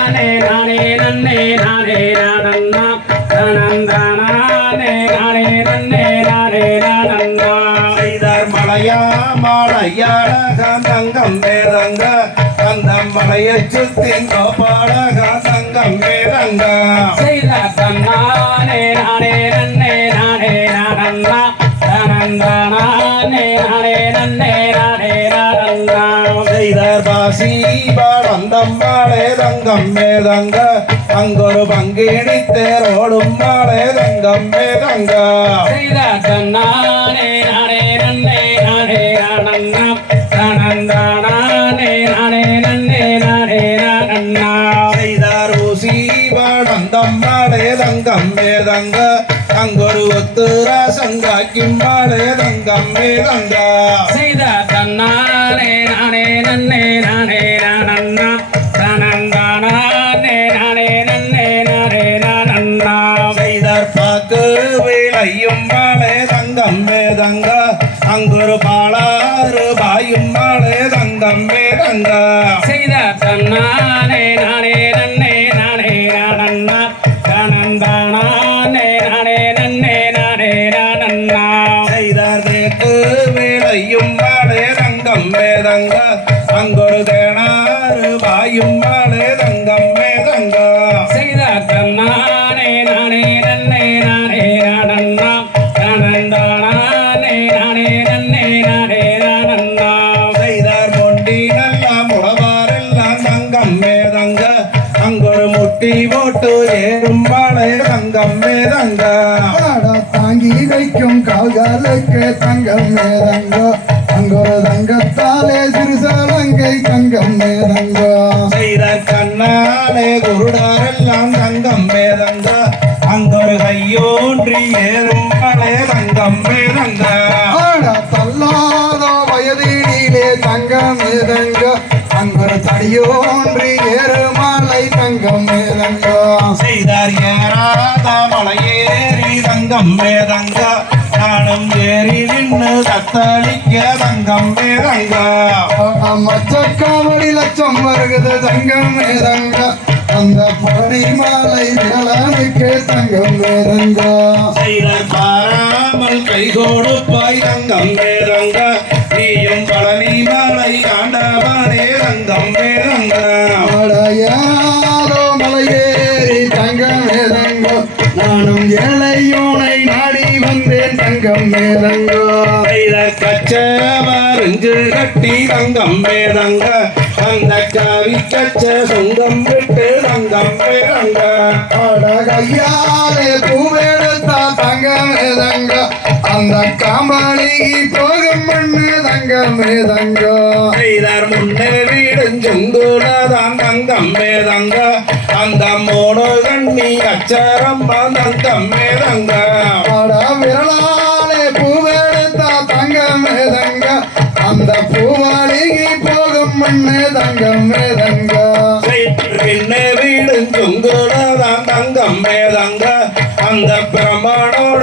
நானே நானே நன்னே நானே நானண்ணா தனந்தானே நானே நன்னே நானே நானண்ணா செய்தார் மலையா மாலையாள தங்கம் வேதங்க அந்த மலையை சுத்தி கோபாலக தங்கம் வேதங்க செய்தார் தன்னானே நானே நன்னே நானே நானண்ணா தனந்தானே நானே நன்னே நானே நானண்ணா செய்தார் பாசி பாடந்தம் மாலே தங்கம் வேதங்க அங்கொரு பங்கிடி தேரோடும் மாலே தங்கம் வேதங்க செய்தார் தன்னானே நானே நன்னே நானே நானண்ணா தனந்தானே நானே நன்னே நானே நானண்ணா செய்தார் ஊசி பாடந்தம் மாலே தங்கம் வேதங்க அங்கொரு ஒத்துர சங்காக்கும் மாலே தங்கம் வேதங்க செய்தார் தன்னானே நானே நன்னே நானே நானண்ணா தனந்தானே நானே நன்னே நானே நானண்ணா செய்தார் பாக்கு விளையும் மாலே தங்கம் வேதங்க அங்கொரு பாலாறு பாயும் மாலே தங்கம் வேதங்க செய்தார் தன்னானே நானே நன்னே நானே நானண்ணா தனந்தானே நானே நன்னே நானே நானண்ணா செய்தார் தேக்கு விளையும் மாலே தங்கம் வேதங்க அங்கொரு தேனாறு பாயும் மாலே தங்கம் வேதங்க செய்தார் தன்னானே நானே நன்னே நானே நானண்ணா தனந்தானே நானே நன்னே நானே நானண்ணா செய்தார் மொண்டி நல்ல முடவாரெல்லாம் தங்கம் வேதங்க அங்கொரு முட்டி போட்டு ஏறும் மாலே தங்கம் வேதங்க தாங்கி வைக்கும் கால்களுக்கு தங்கம் மேதங்கோ அங்கொரு தங்கத்தாலே சிறுசலங்கை தங்கம் மேதங்கோ செய்தார் கண்ணாலே குருடாரெல்லாம் தங்கம் வேதங்க அங்கொரு கையோன்றி ஏறும் மாலே தங்கம் வேதங்க தள்ளாத வயதினிலே தங்கம் மேதங்கோ அங்கொரு தடியோன்றி ஏறுமாலை தங்கம் மேதங்கோ செய்தார் ஏறாத மலையேறி தங்கம் வேதங்க நானும் ஏறி நின்று தத்தளிக்க தங்கம் வேதங்க மச்சக்காவடி லட்சம் வருகிறது தங்கம் மேதங்க அந்த பழனி மாலை வேளாணுக்கு தங்கம் மேதங்க செய்தார் பாராமல் கை கொடுப்பாய் தங்கம் வேதங்க நீயும் பழனி மலை ஆண்டவனே தங்கம் வேதங்க யாரோ மலையேறி தங்கம் மேதங்கோ நானும் ஏழையோனை நாடி வந்தேன் தங்கம் மேதங்கோ செய்தார் கச்சவரிஞ்சு கட்டி தங்கம் வேதங்க அந்த கவி கச்ச சொந்தம் விட்டு தங்கம் வேதங்க கையாலே பூவெடுத்தா தங்கம் மேதங்க அந்த காம்பாளி போகும் மண்ணு தங்கம் மேதங்கோ செய்தார் முன்னே வீடும் செங்குலதான் தங்கம் வேதங்க அந்த மோடு கண்ணி அச்சரம்மா தங்கம் வேதங்க விரலாலே பூவெடுத்தா தங்கம் மேதங்க அந்த பூவாளிக்கு போகும் மண்ணு தங்கம் மேதங்க பின்னே வீடும் செங்குலதான் தங்கம் வேதங்க அந்த பிரமாணோட